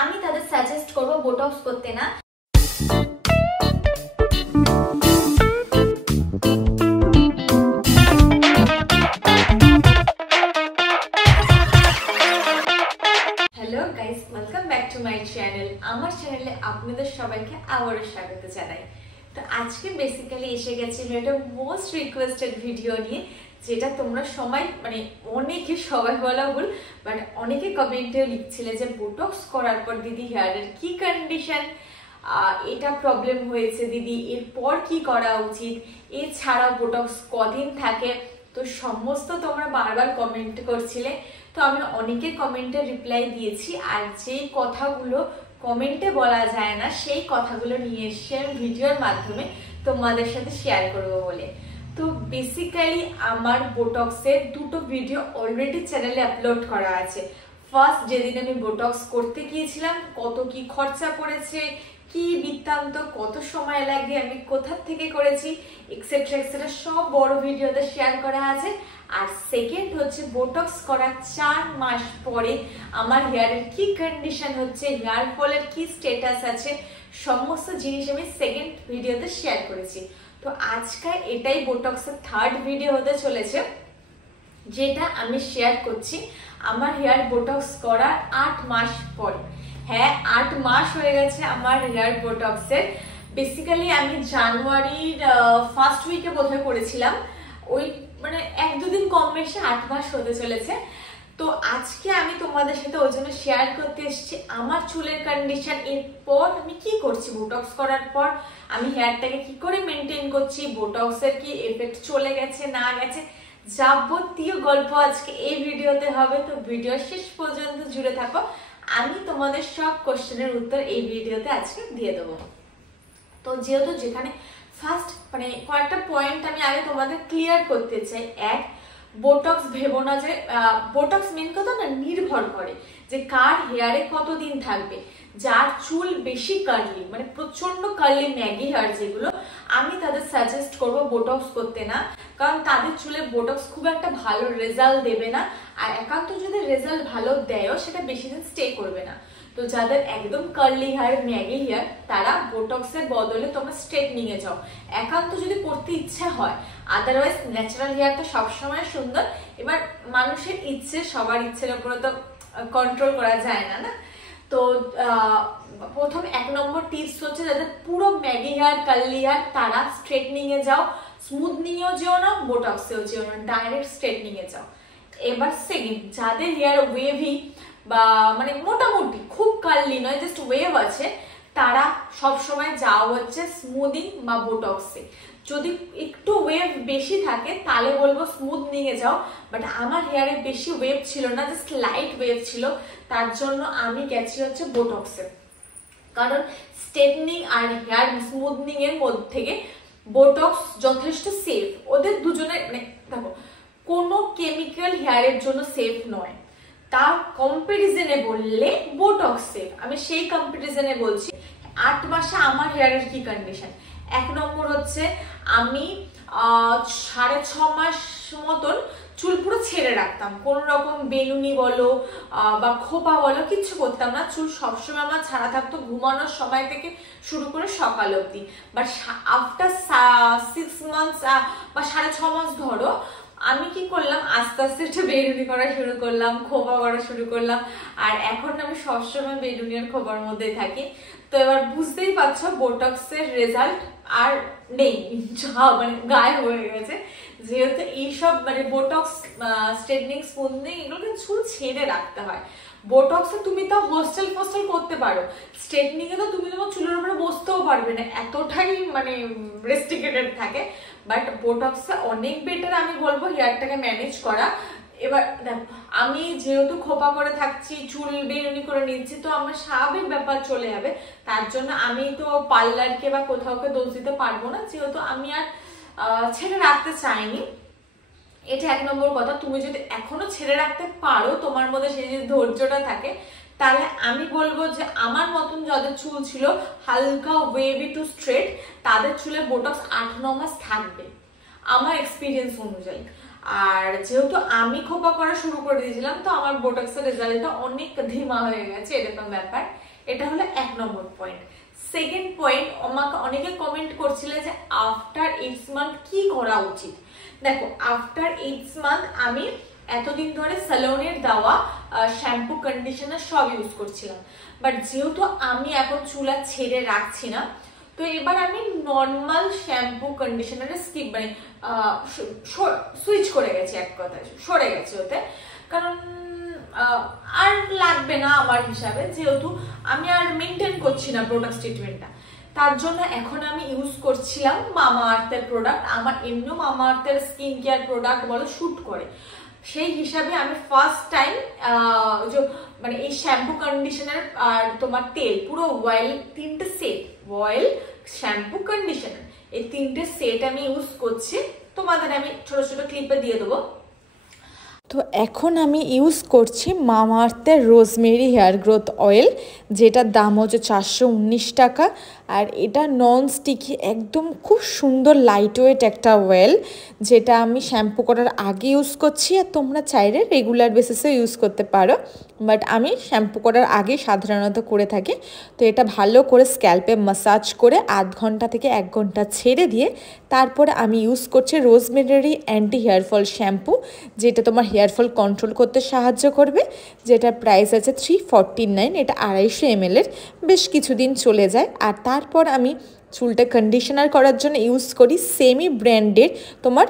আমি তাদের সাজেস্ট করব বোটক্স করতে না। Hello guys, welcome back to my channel. আমার চ্যানেলে আপনাদের সবাইকে আবারও স্বাগত জানাই। তো আজকে বেসিক্যালি এসে গেছি একটা মোস্ট রিকোয়েস্টেড ভিডিও নিয়ে, যেটা তোমরা সবাই বলা ভুল, বাট অনেকে কমেন্টেও লিখছিলে যে বোটক্স করার পর দিদি হেয়ারের কি কন্ডিশন, এটা প্রবলেম হয়েছে দিদি, এরপর কি করা উচিত, এছাড়াও বোটক্স কদিন থাকে। তো সমস্ত তোমরা বারবার কমেন্ট করছিলে, তো আমি অনেকের কমেন্টে রিপ্লাই দিয়েছি। আর যেই কথাগুলো কমেন্টে বলা যায় না সেই কথাগুলো নিয়ে এসে আমি ভিডিওর মাধ্যমে তোমাদের সাথে শেয়ার করবো বলে। তো বেসিক্যালি আমার বোটক্সের দুটো ভিডিও অলরেডি চ্যানেলে আপলোড করা আছে। ফার্স্ট যেদিন আমি বোটক্স করতে গিয়েছিলাম, কত কি খরচা পড়েছে, কি বৃত্তান্ত, কত সময় লাগে, আমি কোথা থেকে করেছি, এক্সেট্রা এক্সেট্রা সব বড় ভিডিওতে শেয়ার করা আছে। আর সেকেন্ড হচ্ছে বোটক্স করার 4 মাস পরে আমার হেয়ারের কি কন্ডিশন হচ্ছে, হেয়ার ফলের কি স্ট্যাটাস আছে, সমস্ত জিনিস আমি সেকেন্ড ভিডিওতে শেয়ার করেছি। তো আজকে এটাই বোটক্সের থার্ড ভিডিও হতে চলেছে, যেটা আমি শেয়ার করছি আমার হেয়ার বোটক্স করার 8 মাস পরে। হ্যাঁ, 8 মাস হয়ে গেছে আমার হেয়ার বোটক্সের। বেসিক্যালি আমি জানুয়ারির ফার্স্ট উইকে বোধহয় করেছিলাম, ওই 1-2 দিন কম বেশি 8 মাস হতে চলেছে। তো আজকে আমি তোমাদের সাথে ওই জন্য শেয়ার করতে এসেছি আমার চুলের কন্ডিশন, এরপর আমি কি করছি বোটক্স করার পর, আমি হেয়ারটাকে কি করে মেনটেন করছি, বোটক্সের কি এফেক্ট চলে গেছে না গেছে, যাবতীয় গল্প আজকে এই ভিডিওতে হবে। তো ভিডিও শেষ পর্যন্ত জুড়ে থাকো, আমি তোমাদের সব কোশ্চেনের উত্তর এই ভিডিওতে আজকে দিয়ে দেবো। তো যেহেতু যেখানে ফার্স্ট কয়েকটা পয়েন্ট আমি আগে তোমাদের ক্লিয়ার করতে চাই। এক, বোটক্স ভেবো না যে বোটক্স মেন কথা না, নির্ভর করে যে কার হেয়ারে কতদিন থাকবে। যার চুল বেশি কার্লি, প্রচন্ড কার্লি ম্যাগি হেয়ার যেগুলো, আমি তাদের সাজেস্ট করব বোটক্স করতে না, কারণ তাদের চুলে বোটক্স খুব একটা ভালো রেজাল্ট দেবে না। আর একান্ত যদি রেজাল্ট ভালো দেয়ও, সেটা বেশি দিন স্টে করবে না। তো যাদের একদম কার্লি হেয়ার ম্যাগি হেয়ার, তারা বোটক্সের বদলে তোমরা স্ট্রেটনিং এ যাও, একান্ত যদি করতে ইচ্ছা হয়। আদারওয়াইজ ন্যাচারাল হেয়ার তো সবসময় সুন্দর। এবার মানুষের ইচ্ছে, সবার ইচ্ছের উপরে তো কন্ট্রোল করা যায় না। তো প্রথম 1 নম্বর টিপস হচ্ছে, যাদের পুরো ম্যাগি হেয়ার কার্লি হেয়ার, তারা স্ট্রেটনিং এ যাও। স্মুথনিং এও যেও না, বোটক্সেও যেও না, ডাইরেক্ট স্ট্রেটনিং এ যাও। এবার সেকেন্ড, যাদের হেয়ার ওয়েভি বা মোটামুটি খুব কার্লি নয়, জাস্ট ওয়েভ আছে, তারা সবসময় যাও হচ্ছে স্মুদিং বা বোটক্সে। যদি একটু ওয়েভ বেশি থাকে তাহলে বলবো স্মুথনিং এ যাও, বাট আমার হেয়ারে বেশি ওয়েভ ছিল না, জাস্ট লাইট ওয়েভ ছিল, তার জন্য আমি গেছি হচ্ছে বোটক্সে। কারণ স্ট্রেটনিং আর হেয়ার স্মুথনিং এর মধ্যে থেকে বোটক্স যথেষ্ট সেফ। ওদের দুজনের দেখো, কোনো কেমিক্যাল হেয়ারের জন্য সেফ নয়। তার কম্পারিজনে বললে বোটক্স সেফ। আমি সেই কম্পারিজনে বলছি। 8 মাসে আমার হেয়ারের কি কন্ডিশন। 1 নম্বর হচ্ছে, আমি 6.5 মাস মতন চুল পুরো ছেড়ে রাখতাম, কোন রকম বেনুনি বলো বা খোপা বলো কিচ্ছু করতাম না। চুল সবসময় আমার ছাড়া থাকতো, ঘুমানোর সময় থেকে শুরু করে সকাল অবধি। বাট আফটার 6 মান্থস বা 6.5 মাস ধরো, আমি কি করলাম, আস্তে আস্তে একটু বেনুনি করা শুরু করলাম, খোপা করা শুরু করলাম। আর এখন আমি সবসময় বেনুনি আর খোপার মধ্যে থাকি। তো এবার বুঝতেই পারছো বোটক্সের রেজাল্ট আর নেই, গায়েব হয়ে গেছে। যেহেতু এইসব বোটক্স, স্ট্রেটনিং, স্মুথনিং, এগুলোকে চুল ছেড়ে রাখতে হয়। বোটক্সে তুমি তো হোস্টেল ফোস্টেল করতে পারো, স্ট্রেটনিং এ তো তুমি তোমার চুলের উপরে বসতেও পারবে না, এতটাই রেস্ট্রিকেটেড থাকে। বাট বোটক্সে অনেক বেটার আমি বলবো হেয়ারটাকে ম্যানেজ করা। এবার দেখো, আমি যেহেতু খোপা করে থাকছি, চুল বেনুনি করে নিচ্ছি, তো আমার স্বাভাবিক ব্যাপার চলে যাবে। তার জন্য আমি তো পার্লারকে বা কোথাওকে দোষ দিতে পারবো না, যেহেতু আমি আর ছেড়ে রাখতে চাইনি। এটা 1 নম্বর কথা। তুমি যদি এখনো ছেড়ে রাখতে পারো, তোমার মধ্যে সেই যে ধৈর্যটা থাকে, তাহলে আমি বলবো যে আমার মতন যাদের চুল ছিল হালকা ওয়েভি টু স্ট্রেট, তাদের চুলে বোটক্স 8-9 মাস থাকবে আমার এক্সপিরিয়েন্স অনুযায়ী। আর যেহেতু আমি খোপা করা শুরু করে দিয়েছিলাম, তো আমার বোটক্সের রেজাল্টটা অনেক ধীমা হয়ে গেছে, এরকম ব্যাপার। এটা হলো 1 নম্বর পয়েন্ট। সেকেন্ড পয়েন্ট, আমাকে অনেকে কমেন্ট করছিলে যে আফটার 8 মান্থ কি করা উচিত। দেখো, আফটার 8 মান্থ আমি এতদিন ধরে স্যালনের দেওয়া শ্যাম্পু কন্ডিশনার সব ইউজ করছিলাম, বাট যেহেতু আমি এখন চুলা ছেড়ে রাখছি না, তো এবার আমি নর্মাল শ্যাম্পু কন্ডিশনারে স্কিপ মানে সুইচ করে গেছি, এক কথায় সরে গেছে ওতে। কারণ আর লাগবে না আমার হিসাবে, যেহেতু আমি আর মেনটেন করছি না প্রোডাক্ট ট্রিটমেন্টটা। তার জন্য এখন আমি ইউজ করছিলাম মামা আর্থের প্রোডাক্ট। আমার এমনিও মামা আর্থের স্কিন কেয়ার প্রোডাক্ট বলো শুট করে, সেই হিসাবে আমি ফার্স্ট টাইম মানে এই শ্যাম্পু কন্ডিশনার আর তোমার তেল পুরো অয়েল, 3টে সেট, অয়েল শ্যাম্পু কন্ডিশনার, এই 3টে সেট আমি ইউজ করছি। তোমাদের আমি ছোট ছোট ক্লিপে দিয়ে দেবো। তো এখন আমি ইউজ করছি মামা আর্থের রোজমেরি হেয়ার গ্রোথ অয়েল, যেটার দাম হচ্ছে 419 টাকা। আর এটা নন স্টিকি, একদম খুব সুন্দর লাইট ওয়েট একটা অয়েল, যেটা আমি শ্যাম্পু করার আগে ইউজ করছি। আর তোমরা চাইলে রেগুলার বেসিসে ইউজ করতে পারো, বাট আমি শ্যাম্পু করার আগে সাধারণত করে থাকি। তো এটা ভালো করে স্ক্যাল্পে মাসাজ করে 0.5 ঘন্টা থেকে 1 ঘন্টা ছেড়ে দিয়ে তারপরে আমি ইউজ করছি রোজমেরি অ্যান্টি হেয়ারফল শ্যাম্পু, যেটা তোমার হেয়ারফল কন্ট্রোল করতে সাহায্য করবে, যেটার প্রাইস আছে 349। এটা 250 ml এর, বেশ কিছুদিন চলে যায়। আর তারপর আমি চুলটা কন্ডিশনার করার জন্য ইউজ করি সেমি ব্র্যান্ডের তোমার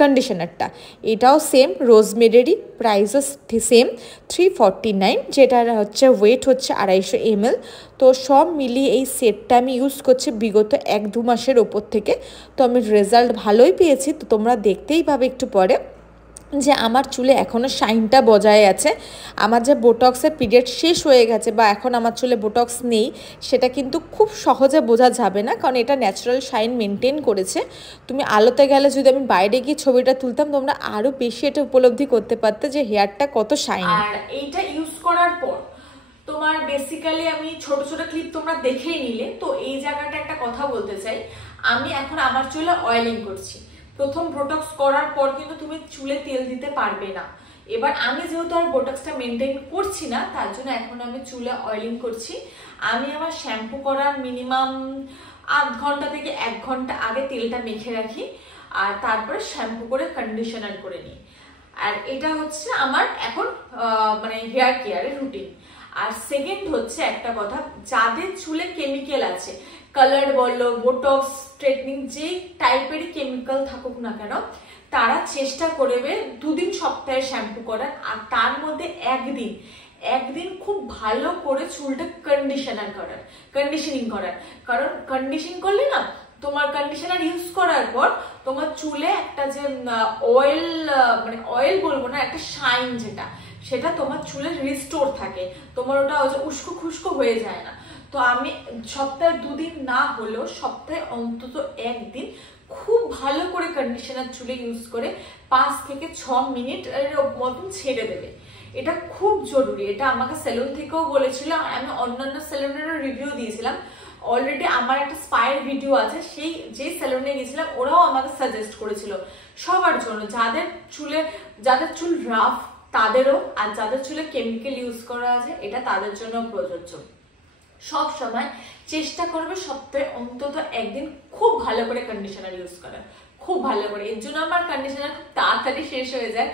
কন্ডিশনারটা। এটাও সেম রোজমেরি, প্রাইসও সেম 349, যেটার হচ্ছে ওয়েট হচ্ছে 250 ml। তো সব মিলিয়ে এই সেটটা আমি ইউজ করছি বিগত 1-2 মাসের ওপর থেকে। তো আমি রেজাল্ট ভালোই পেয়েছি। তো তোমরা দেখতেই পাবে একটু পরে যে আমার চুলে এখনও শাইনটা বজায় আছে। আমার যে বোটক্সের পিরিয়ড শেষ হয়ে গেছে বা এখন আমার চুলে বোটক্স নেই, সেটা কিন্তু খুব সহজে বোঝা যাবে না, কারণ এটা ন্যাচারাল শাইন মেনটেন করেছে। তুমি আলোতে গেলে যদি আমি বাইরে গিয়ে ছবিটা তুলতাম, তোমরা আরও বেশি এটা উপলব্ধি করতে পারতে যে হেয়ারটা কত শাইন। আর এইটা ইউজ করার পর তোমার বেসিক্যালি, আমি ছোট ছোট ক্লিপ তোমরা দেখেই নিলে, তো এই জায়গাটা একটা কথা বলতে চাই। আমি এখন আমার চুলে অয়েলিং করছি। প্রথম বোটক্স করার পর কিন্তু তুমি চুলে তেল দিতে পারবে না। এবার আমি যেহেতু আর বোটক্সটা মেনটেন করছি না, তার জন্য এখন আমি চুলে অয়েলিং করছি। আমি আমার শ্যাম্পু করার মিনিমাম 0.5 ঘন্টা থেকে 1 ঘন্টা আগে তেলটা মেখে রাখি, আর তারপরে শ্যাম্পু করে কন্ডিশনার করে নিই। আর এটা হচ্ছে আমার এখন মানে হেয়ার কেয়ারের রুটিন। আর সেকেন্ড হচ্ছে একটা কথা, যাদের চুলে কেমিক্যাল আছে, কালার বলো, বোটক্স, স্ট্রেটনিং, যে টাইপেরই কেমিক্যাল থাকুক না কেন, তারা চেষ্টা করবে 2 দিন সপ্তাহে শ্যাম্পু করার, আর তার মধ্যে একদিন খুব ভালো করে চুলটা কন্ডিশনিং করার। কারণ কন্ডিশনিং করলে না, তোমার কন্ডিশনার ইউজ করার পর তোমার চুলে একটা যে অয়েল, মানে অয়েল বলবো না, একটা শাইন সেটা তোমার চুলের রিস্টোর থাকে, তোমার ওটা উস্কো খুস্কো হয়ে যায় না। তো আমি সপ্তাহে 2 দিন না হলেও সপ্তাহে অন্তত 1 দিন খুব ভালো করে কন্ডিশনার চুলে ইউজ করে 5 থেকে 6 মিনিট এর মতন ছেড়ে দেবে। এটা খুব জরুরি। এটা আমাকে সেলুন থেকেও বলেছিল, আমি অন্যান্য সেলুনেরও রিভিউ দিয়েছিলাম। অলরেডি আমার একটা স্পায়ার ভিডিও আছে, যে সেলুনে গেছিলাম ওরাও আমাকে সাজেস্ট করেছিল সবার জন্য, যাদের চুল রাফ তাদেরও, আর যাদের চুলে কেমিক্যাল ইউজ করা আছে এটা তাদের জন্য প্রযোজ্য। সব সময় চেষ্টা করবে সপ্তাহে অন্তত 1 দিন খুব ভালো করে কন্ডিশনার ইউজ করার, খুব ভালো করে। এর জন্য আমার কন্ডিশনার খুব তাড়াতাড়ি শেষ হয়ে যায়,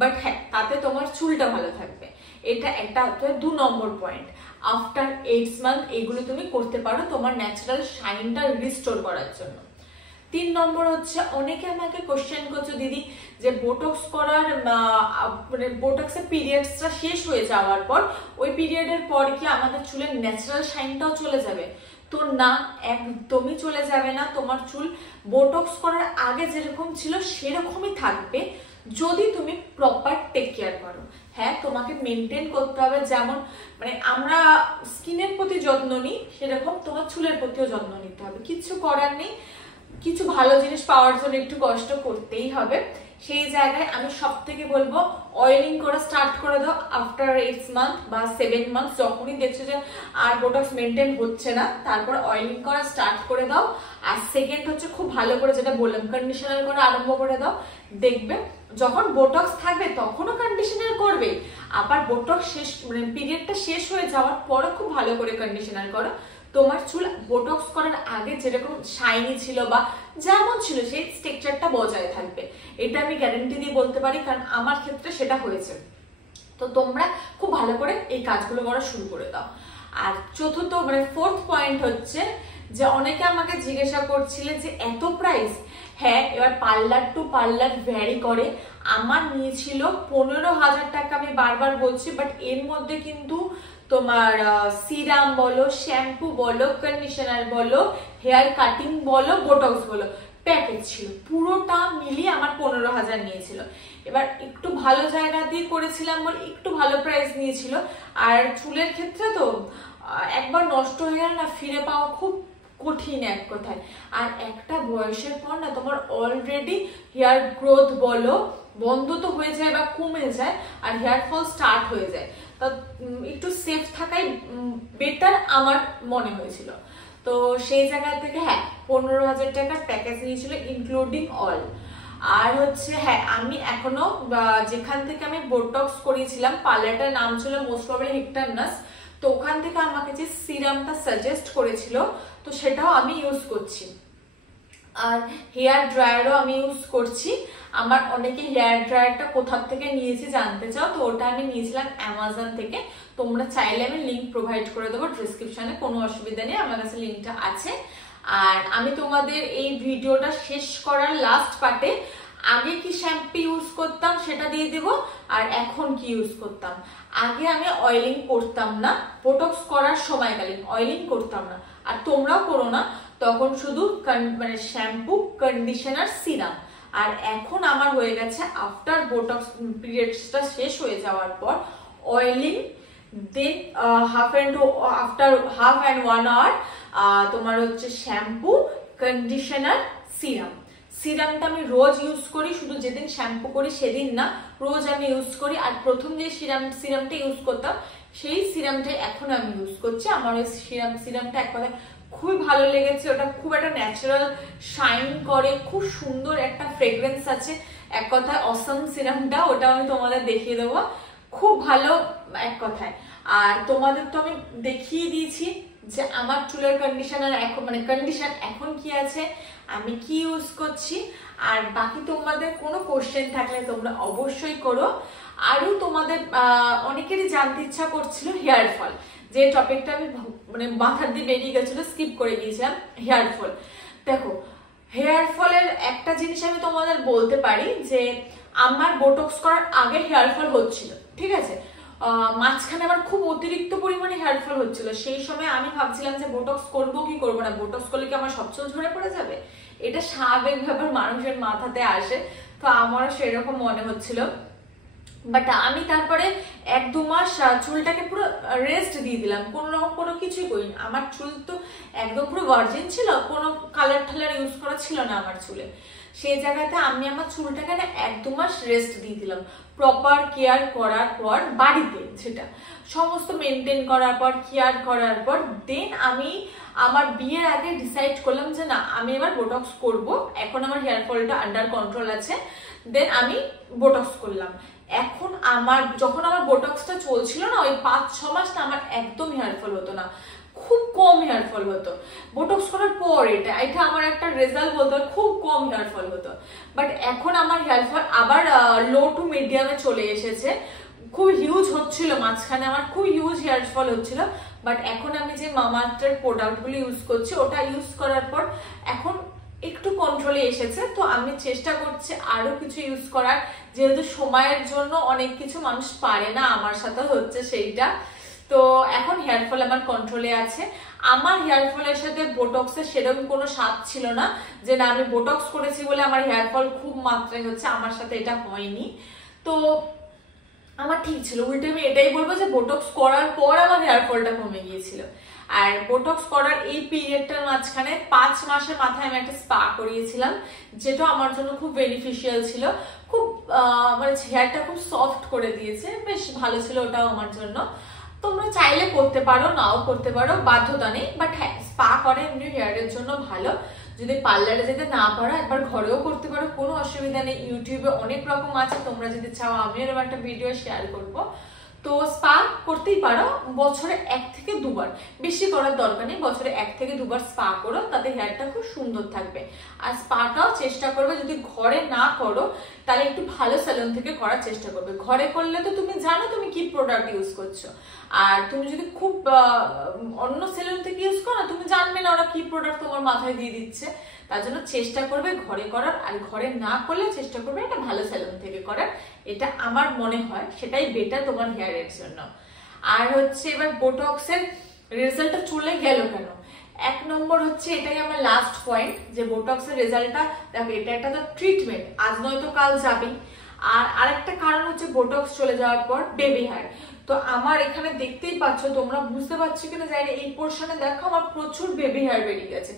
বাট হ্যাঁ, তাতে তোমার চুলটা ভালো থাকবে। এটা একটা 2 নম্বর পয়েন্ট। আফটার 8 মান্থ এগুলো তুমি করতে পারো তোমার ন্যাচারাল শাইনটা রিস্টোর করার জন্য। 3 নম্বর হচ্ছে, অনেকে আমাকে কোশ্চেন করছো দিদি যে বোটক্স করার মানে বোটক্সের পিরিয়ডসটা শেষ হয়ে যাওয়ার পর ওই পিরিয়ডের পর কি আমাদের চুলের ন্যাচারাল শাইনটাও চলে যাবে? তো না, একদমই চলে যাবে না। তোমার চুল বোটক্স করার আগে যেরকম ছিল সেরকমই থাকবে, যদি তুমি প্রপার টেক কেয়ার করো। হ্যাঁ, তোমাকে মেনটেন করতে হবে, যেমন মানে আমরা স্কিনের প্রতি যত্ন নিই, সেরকম তোমার চুলের প্রতিও যত্ন নিতে হবে। কিছু করার নেই, কিছু ভালো জিনিস পাওয়ার জন্য একটু কষ্ট করতেই হবে, সেই জায়গায় আমি সব থেকে বলবো অয়েলিং করা স্টার্ট করে দাও আফটার 8 মান্থ বা 7 মান্থ, যখনই দেখছো যে আর বোটক্স মেনটেন হচ্ছে না, তারপর অয়েলিং করা স্টার্ট করে দাও। আর সেকেন্ড হচ্ছে খুব ভালো করে যেটা বললাম কন্ডিশনার করা আরম্ভ করে দাও। দেখবে যখন বোটক্স থাকবে তখনও কন্ডিশনার করবে, আবার বোটক্স শেষ মানে পিরিয়ডটা শেষ হয়ে যাওয়ার পরও খুব ভালো করে কন্ডিশনার করো। তোমার চুল বোটক্স করার আগে যেরকম শাইনি ছিল বা যেমন ছিল সেই স্ট্রাকচারটা বজায় থাকবে, এটা আমি গ্যারান্টি দিয়ে বলতে পারি, কারণ আমার ক্ষেত্রে সেটা হয়েছে। তো তোমরা খুব ভালো করে এই কাজগুলো করা শুরু করে দাও। আর চতুর্থ মানে ফোর্থ পয়েন্ট হচ্ছে যে অনেকে আমাকে জিজ্ঞাসা করছিলে যে এত প্রাইস। হ্যাঁ, এবার পার্লার টু পার্লার ভ্যারি করে। আমার নিয়েছিল 15,000 টাকা, আমি বারবার বলছি, বাট এর মধ্যে কিন্তু তোমার সিরাম বলো, শ্যাম্পু বলো, কন্ডিশনার বলো, হেয়ার কাটিং বলো, বোটক্স বলো, প্যাকেজ ছিল, পুরোটা মিলিয়ে আমার 15,000 নিয়েছিল। এবার একটু ভালো জায়গা দিয়ে করেছিলাম বলে একটু ভালো প্রাইস নিয়েছিল। আর চুলের ক্ষেত্রে তো একবার নষ্ট হয়ে গেল না, ফিরে পাওয়া খুব কঠিন এক কথায়। আর একটা বয়সের পর না তোমার অলরেডি হেয়ার গ্রোথ বলো বন্ধ তো হয়ে যায় বা কমে যায়, আর হেয়ার ফল স্টার্ট হয়ে যায়। তা একটু সেফ থাকাই বেটার আমার মনে হয়েছিল। তো সেই জায়গা থেকে হ্যাঁ 15,000 টাকার প্যাকেজ নিয়েছিল ইনক্লুডিং অল। আর হচ্ছে হ্যাঁ, আমি এখনো যেখান থেকে আমি বোটক্স করিয়েছিলাম পার্লারটার নাম ছিল মোস্ট প্রবাবলি হেক্টরনাস, তো ওখান থেকে আমাকে যে সিরামটা সাজেস্ট করেছিল তো সেটাও আমি ইউজ করছি। আর হেয়ার ড্রায়ারও আমি ইউজ করছি। আমার অনেকে হেয়ার ড্রায়ারটা কোথা থেকে নিয়েছি জানতে চাও, তো ওটা আমি নিয়েছিলাম অ্যামাজন থেকে। তোমরা চাইলে আমি লিঙ্ক প্রোভাইড করে দেবো ডিসক্রিপশনে, কোনো অসুবিধা নেই, আমার কাছে লিঙ্কটা আছে। আর আমি তোমাদের এই ভিডিওটা শেষ করার লাস্ট পার্টে আগে কি শ্যাম্পু ইউজ করতাম সেটা দিয়ে দেবো, আর এখন কি ইউজ করতাম। আগে আমি অয়েলিং করতাম না, বোটক্স করার সময়কালীন অয়েলিং করতাম না, আর তোমরাও করো না, তখন শুধু মানে শ্যাম্পু, কন্ডিশনার, সিরাম। আর এখন আমার হয়ে গেছে আফটার বোটক্স পিরিয়ডসটা শেষ হয়ে যাওয়ার পর oiling, then after half and 1 hour তোমার হচ্ছে শ্যাম্পু, কন্ডিশনার, সিরাম। সিরামটা আমি রোজ ইউজ করি, শুধু যেদিন শ্যাম্পু করি সেদিন না, রোজ আমি ইউজ করি। আর প্রথম যে সিরামটা ইউজ করতাম সেই সিরামটাই এখন আমি ইউজ করছি। আমার ওই সিরামটা এক কথায় খুবই ভালো লেগেছে। ওটা খুব একটা ন্যাচারাল শাইন করে, খুব সুন্দর একটা ফ্রেগ্রেন্স আছে, এক কথায় অসম সিরামটা, ওটা আমি তোমাদের দেখিয়ে দেবো, খুব ভালো এক কথায়। আর তোমাদের তো আমি দেখিয়ে দিয়েছি যে আমার চুলের কন্ডিশনার এখন মানে কন্ডিশন এখন কি আছে, আমি কি ইউজ করছি। আর বাকি তোমাদের কোনো কোশ্চেন থাকলে তোমরা অবশ্যই করো। আরও তোমাদের অনেকেরই জানতে ইচ্ছা করছিল হেয়ার ফল, যে টপিকটা আমি মানে মাথার দিয়ে বেরিয়ে গেছিল, স্কিপ করে গিয়েছিলাম, হেয়ার ফল। দেখো হেয়ার ফলের একটা জিনিস আমি তোমাদের বলতে পারি যে আমার বোটক্স করার আগে হেয়ার ফল হচ্ছিল, ঠিক আছে, মাঝখানে আমার খুব অতিরিক্ত পরিমাণে হেয়ার ফল হচ্ছিল। সেই সময় আমি ভাবছিলাম যে বোটক্স করবো কি করবো না, বোটক্স করলে কি আমার সব চুল ঝরে পড়ে যাবে, এটা স্বাভাবিক ব্যাপার, মানুষের মাথাতে আসে, তো আমারও সেরকম মনে হচ্ছিল। বাট আমি তারপরে 1-2 মাস চুলটাকে পুরো রেস্ট দিয়ে দিলাম, কোনো রকম কোনো কিছুই করিনি। আমার চুল তো একদম পুরো ভার্জিন ছিল, কোনো কালার ঠালার ইউজ করা ছিল না আমার চুলে। সেই জায়গাতে আমি আমার চুলটাকে না 1-2 মাস রেস্ট দিয়ে দিলাম, প্রপার কেয়ার করার পর বাড়িতে, সেটা সমস্ত মেনটেন করার পর, কেয়ার করার পর, দেন আমি আমার বিয়ের আগে ডিসাইড করলাম যে না আমি এবার বোটক্স করব, এখন আমার হেয়ার ফলটা আন্ডার কন্ট্রোল আছে, দেন আমি বোটক্স করলাম। এখন যখন আমার বোটক্সটা চলছিল না, ওই 5-6 মাস না আমার একদম হেয়ার ফল হতো না, খুব কম হেয়ার ফল হতো। বোটক্স করার পর এটা আমার একটা রেজাল্ট বলতে হয়, খুব কম হেয়ার ফল হতো। বাট এখন আমার হেয়ার ফল আবার লো টু মিডিয়ামে চলে এসেছে, খুব হিউজ হচ্ছিল মাঝখানে, আমার খুব হিউজ হেয়ার ফল হচ্ছিল। বাট এখন আমি যে মামাআর্থের প্রোডাক্টগুলো ইউজ করছি, ওটা ইউজ করার পর এখন একটু কন্ট্রোলে এসেছে। তো আমি চেষ্টা করছি আরো কিছু ইউজ করার, যেহেতু সময়ের জন্য অনেক কিছু মানুষ পারে না, আমার সাথে হচ্ছে সেইটা। তো এখন হেয়ার ফল আমার কন্ট্রোলে আছে। আমার হেয়ার ফলের সাথে বোটক্সের সেরকম কোনো স্বাদ ছিল না যে না আমি বোটক্স করেছি বলে আমার হেয়ার ফল খুব মাত্রায় হচ্ছে, আমার সাথে এটা হয়নি। তো আমার ঠিক ছিল। উল্টে আমি এটাই বলবো যে বোটক্স করার পর আমার হেয়ার ফলটা কমে গিয়েছিল। আর বোটক্স করার এই পিরিয়ডটার মাঝখানে 5 মাসের মাথায় আমি একটা স্পা করিয়েছিলাম, যেটা আমার জন্য খুব বেনিফিশিয়াল ছিল। খুব মানে হেয়ারটা খুব সফট করে দিয়েছে, বেশ ভালো ছিল ওটাও আমার জন্য। তোমরা চাইলে করতে পারো, নাও করতে পারো, বাধ্যতা নেই। বাট হ্যাঁ, স্পা করে এমনি হেয়ারের জন্য ভালো। যদি পার্লারে যেতে না পারো, একবার ঘরেও করতে পারো, কোনো অসুবিধা নেই। ইউটিউবে অনেক রকম আছে, তোমরা যদি চাও আমিও এরকম একটা ভিডিও শেয়ার করবো। তো স্পা করতেই পারো বছরে 1 থেকে 2 বার, বেশি করার দরকার নেই। বছরে 1 থেকে 2 বার স্পা করো, তাতে হেয়ারটা খুব সুন্দর থাকবে। আর স্পাটাও চেষ্টা করবে, যদি ঘরে না করো তাহলে একটু ভালো স্যালন থেকে করার চেষ্টা করবে। ঘরে করলে তো তুমি জানো তুমি কি প্রোডাক্ট ইউজ করছো, আর তুমি যদি খুব অন্য স্যালন থেকে ইউজ করো না, তুমি জানবে না ওরা কি প্রোডাক্ট তোমার মাথায় দিয়ে দিচ্ছে। তার জন্য চেষ্টা করবে ঘরে করার, আর ঘরে না করলে চেষ্টা করবে একটা ভালো স্যালন থেকে করার। এটা আমার মনে হয় সেটাই বেটার তোমার হেয়ারের জন্য। আর হচ্ছে এবার বোটক্সের রেজাল্টটা চলে গেল কেন? 1 নম্বর হচ্ছে, এটাই আমার লাস্ট পয়েন্ট, যে বোটক্সের রেজাল্টটা দেখো, এটা একটা তো ট্রিটমেন্ট, আজ নয়তো কাল যাবেই। আর আরেকটা কারণ হচ্ছে বোটক্স চলে যাওয়ার পর বেবি হেয়ার। তো আমার এখানে দেখতেই পাচ্ছ, তোমরা বুঝতে পারছো কিনা জানি, এই পোর্শনে দেখো আমার প্রচুর বেবি হেয়ার বেরিয়ে গেছে।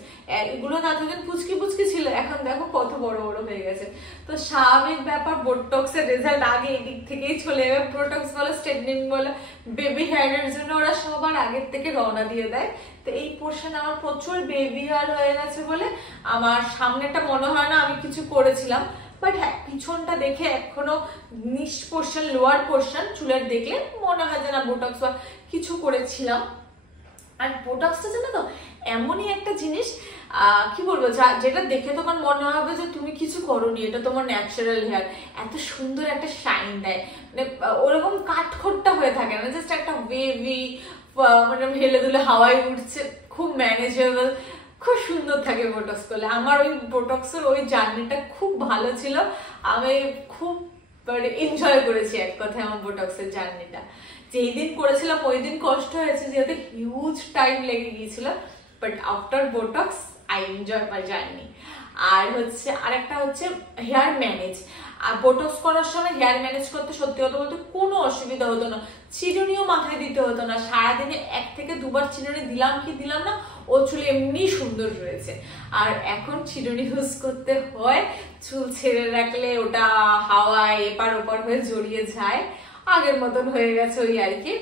এগুলো এতদিন পুচকি পুচকি ছিল, এখন দেখো কত বড় বড় হয়ে গেছে। তো স্বাভাবিক ব্যাপার, বোটক্সের রেজাল্ট আগে এদিক থেকেই চলে যাবে। বোটক্স বলো, স্ট্রেটনিং বলো, বেবি হেয়ারের জন্য ওরা সবার আগের থেকে রওনা দিয়ে দেয়। তো এই পোর্শনে আমার প্রচুর বেবি হেয়ার হয়ে গেছে বলে আমার সামনেটা মনে হয় না আমি কিছু করেছিলাম। বাট হ্যাঁ, পিছনটা দেখে এখনো নিচ পোর্শন, লোয়ার পোর্শন চুলের দেখলে মনে হয় যে না বোটক্স বা কিছু করেছিলাম। আর বোটক্সটা জানো তো এমনই একটা জিনিস, কি বলবো, যেটা দেখে তোমার মনে হবে যে তুমি কিছু করোনি, এটা তোমার ন্যাচারাল হেয়ার। এত সুন্দর একটা শাইন দেয়, মানে ওরকম কাঠখোট্টা হয়ে থাকে না, জাস্ট একটা ওয়েভি, মানে হেলে দুলে হাওয়ায় উঠছে, খুব ম্যানেজেবল, খুব সুন্দর থাকে বোটক্স করলে। আমার ওই বোটক্সের ওই জার্নিটা খুব ভালো ছিল, আমি খুব মানে এনজয় করেছি এক কথায় আমার বোটক্সের জার্নিটা। যেই দিন করেছিলাম ওই দিন কষ্ট হয়েছে, যেহেতু হিউজ টাইম লেগে গিয়েছিল, but after Botox I enjoy my journey. আর হচ্ছে আরেকটা হচ্ছে হেয়ার ম্যানেজ। আর বোটক্স করার সময় হেয়ার ম্যানেজ করতে সত্যি কথা বলতে কোনো অসুবিধা হতো না, চিরুনিও মাথায় দিতে হতো না। সারাদিনে 1 থেকে 2 বার চিরুনি দিলাম কি দিলাম না, ও চুল এমনি সুন্দর রয়েছে। আর এখন চিরুনি ইউজ করতে হয়, চুল ছেড়ে রাখলে ওটা হাওয়ায় এপার ওপার হয়ে জড়িয়ে যায়, আগের মতন হয়ে গেছে ওই আর কি।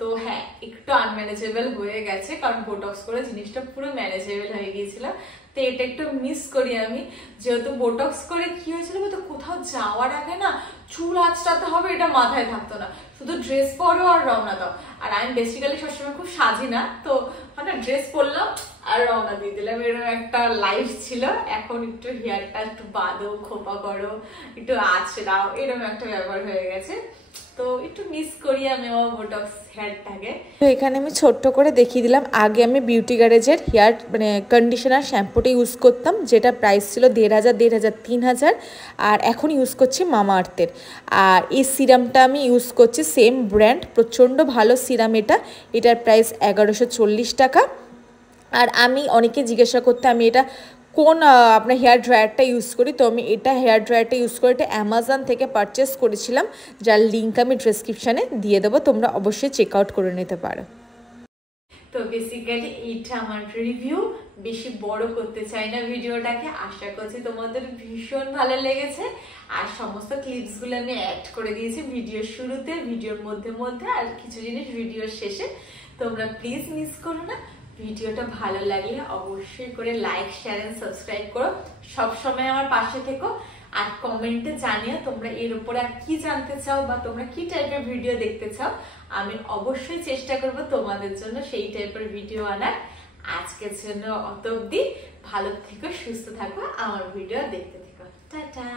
তো হ্যাঁ, একটু আনম্যানেজেবল হয়ে গেছে, কারণ বোটক্স করে জিনিসটা পুরো ম্যানেজেবল হয়ে গিয়েছিল। তো এটা একটু মিস করি আমি, যেহেতু বোটক্স করে কি হয়েছিল বলতো, কোথাও যাওয়ার আগে না চুল আঁচড়াতে হবে এটা মাথায় থাকতো না, শুধু ড্রেস পরো আর রওনা দাও। আর আমি বেসিক্যালি সবসময় খুব সাজি না, তো মানে ড্রেস পরলাম আর রওনা দিয়ে দিলাম, এরকম একটা লাইফ ছিল। এখন একটু হেয়ারটা একটু বাঁধো, খোপা করো, একটু আঁচড়াও, এরকম একটা ব্যাপার হয়ে গেছে। তো একটু মিস করি আমি আমার বোটক্স হেয়ারটাকে। তো এখানে আমি ছোট্ট করে দেখিয়ে দিলাম, আগে আমি বিউটি গ্যারেজের হেয়ার মানে কন্ডিশনার শ্যাম্পুটা ইউজ করতাম, যেটা প্রাইস ছিল 1500, 3000, আর এখন ইউজ করছি মামা আর্থের। আর এই সিরামটা আমি ইউজ করছি সেম ব্র্যান্ড, প্রচণ্ড ভালো সিরাম এটা, এটার প্রাইস 1140 টাকা। আর আমি অনেকে জিজ্ঞাসা করতে আমি এটা কোন আপনার হেয়ার ড্রায়ারটা ইউজ করি, তো আমি এটা হেয়ার ড্রায়ারটা ইউজ করে এটা অ্যামাজন থেকে পারচেস করেছিলাম, যার লিঙ্ক আমি ডেসক্রিপশানে দিয়ে দেবো, তোমরা অবশ্যই চেক আউট করে নিতে পারো। তো বেসিক্যালি এইটা আমার রিভিউ, বেশি বড় করতে চাই না ভিডিওটাকে। আশা করছি তোমাদের ভীষণ ভালো লেগেছে। আর সমস্ত ক্লিপসগুলো আমি অ্যাড করে দিয়েছি ভিডিওর শুরুতে, ভিডিওর মধ্যে মধ্যে, আর কিছু জিনিস ভিডিওর শেষে। তোমরা প্লিজ মিস করো না। ভিডিওটা ভালো লাগলে অবশ্যই করে লাইক, শেয়ার এন্ড সাবস্ক্রাইব করো। সবসময় আমার পাশে থেকো, আর কমেন্টে জানিও তোমরা এর উপরে আর কি জানতে চাও, বা তোমরা কি টাইপের ভিডিও দেখতে চাও। আমি অবশ্যই চেষ্টা করব তোমাদের জন্য সেই টাইপের ভিডিও আনার। আজকের জন্য অত অবধি, ভালো থেকো, সুস্থ থাকো, আমার ভিডিও দেখতে থেকো। টাটা।